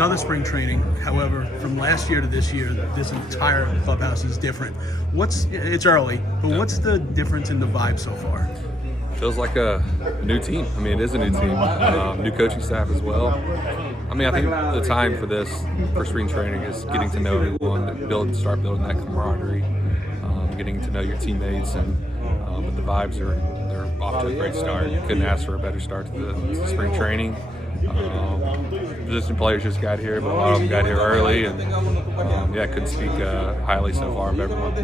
another spring training. However, from last year to this year, this entire clubhouse is different. It's early, but what's the difference in the vibe so far? Feels like a new team. I mean, it is a new team. New coaching staff as well. I mean, I think the time for spring training is getting to know everyone, start building that camaraderie, getting to know your teammates, and but the vibes they're off to a great start. You couldn't ask for a better start to the spring training. Position players just got here, but a lot of them got here early, and couldn't speak highly so far of everyone.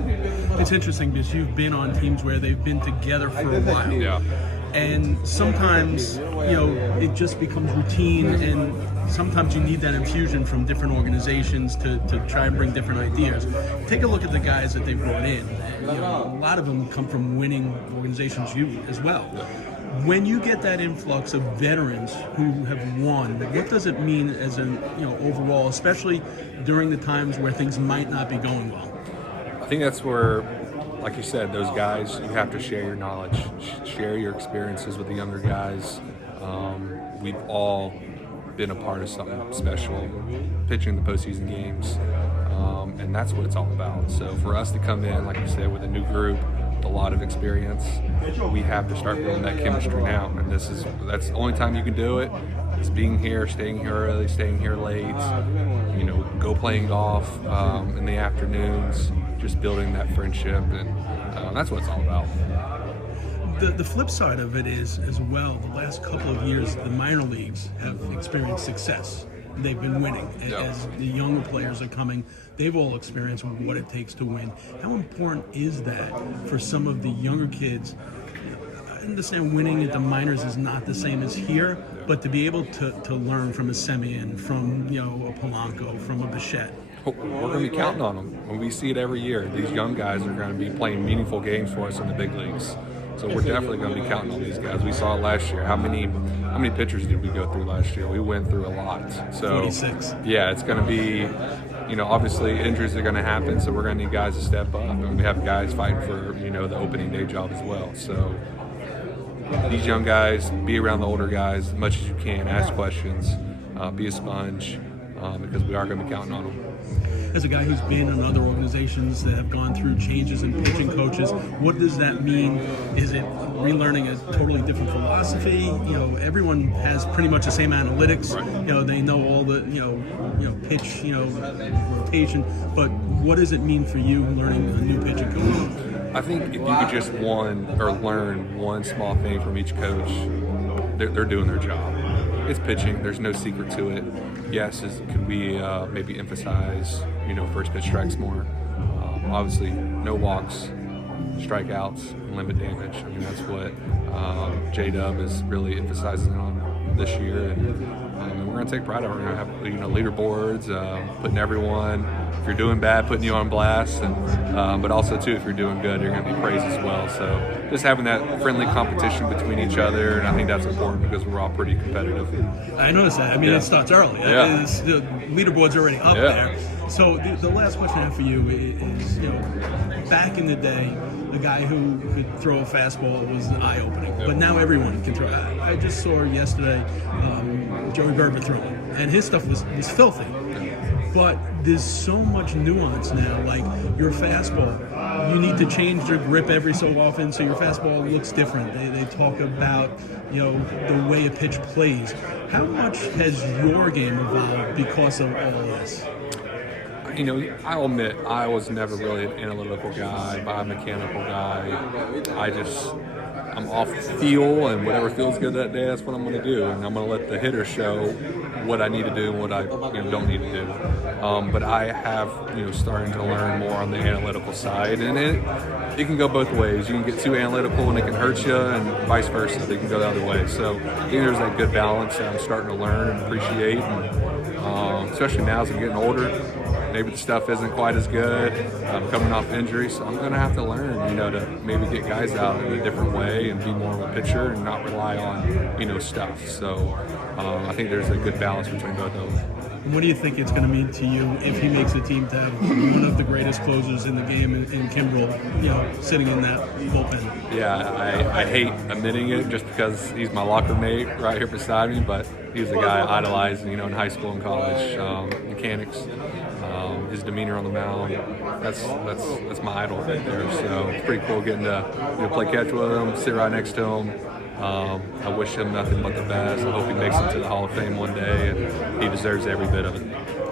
It's interesting because you've been on teams where they've been together for a while. Yeah. And sometimes, it just becomes routine, and sometimes you need that infusion from different organizations to try and bring different ideas. Take a look at the guys that they brought in. A lot of them come from winning organizations as well. Yeah. When you get that influx of veterans who have won, what does it mean as overall, especially during the times where things might not be going well? I think that's where, like you said, those guys, you have to share your knowledge, share your experiences with the younger guys. We've all been a part of something special, pitching the postseason games, and that's what it's all about. So for us to come in, like you said, with a new group, a lot of experience, we have to start building that chemistry now, and that's the only time you can do it. Is being here, staying here early, staying here late. Go playing golf in the afternoons, just building that friendship, and that's what it's all about. The flip side of it is, as well, the last couple of years, the minor leagues have experienced success. They've been winning. Yeah. As the younger players are coming, they've all experienced what it takes to win. How important is that for some of the younger kids? I understand winning at the minors is not the same as here, but to be able to learn from a Semien, from a Polanco, from a Bichette. We're going to be counting on them. When we see it every year, these young guys are going to be playing meaningful games for us in the big leagues. So we're definitely going to be counting on these guys. We saw it last year. How many pitchers did we go through last year? We went through a lot. So 46. Yeah, it's going to be, obviously injuries are going to happen, so we're going to need guys to step up. And we have guys fighting for, the opening day job as well. So these young guys, be around the older guys as much as you can, ask questions, be a sponge, because we are going to be counting on them. As a guy who's been in other organizations that have gone through changes in pitching coaches, what does that mean? Is it relearning a totally different philosophy? Everyone has pretty much the same analytics. Right. They know all the pitch, rotation. But what does it mean for you learning a new pitching coach? I think if you could just learn one small thing from each coach, they're doing their job. It's pitching. There's no secret to it. Yes, could we maybe emphasize, first pitch strikes more? Obviously, no walks, strikeouts, limit damage. I mean, that's what J-Dub is really emphasizing on this year, and we're going to take pride in it. We're going to have leaderboards, putting everyone. If you're doing bad, putting you on blast, and but also too, if you're doing good, you're going to be praised as well. So just having that friendly competition between each other, and I think that's important because we're all pretty competitive. I noticed that. I mean, It starts early. Yeah. The leaderboard's already up there. So the last question I have for you is, back in the day, a guy who could throw a fastball was eye-opening. But now everyone can throw. I just saw yesterday Joey Berger throwing, and his stuff was filthy. But there's so much nuance now. Like your fastball, you need to change your grip every so often, so your fastball looks different. They talk about the way a pitch plays. How much has your game evolved because of all of this? I'll admit I was never really an analytical guy, biomechanical guy. I'm off feel, and whatever feels good that day, that's what I'm going to do. And I'm going to let the hitter show what I need to do and what I don't need to do. But I have starting to learn more on the analytical side, and it can go both ways. You can get too analytical and it can hurt you, and vice versa. They can go the other way. So I think there's that good balance that I'm starting to learn and appreciate, and especially now as I'm getting older. Maybe the stuff isn't quite as good. I'm coming off injury, so I'm going to have to learn, to maybe get guys out in a different way and be more of a pitcher and not rely on, stuff. So I think there's a good balance between both of them. What do you think it's going to mean to you if he makes the team to have one of the greatest closers in the game in Kimbrel, sitting in that bullpen? Yeah, I hate admitting it just because he's my locker mate right here beside me, but he was the guy I idolized, in high school and college. Mechanics, his demeanor on the mound, that's my idol right there. So it's pretty cool getting to play catch with him, sit right next to him. I wish him nothing but the best. I hope he makes it to the Hall of Fame one day, and he deserves every bit of it.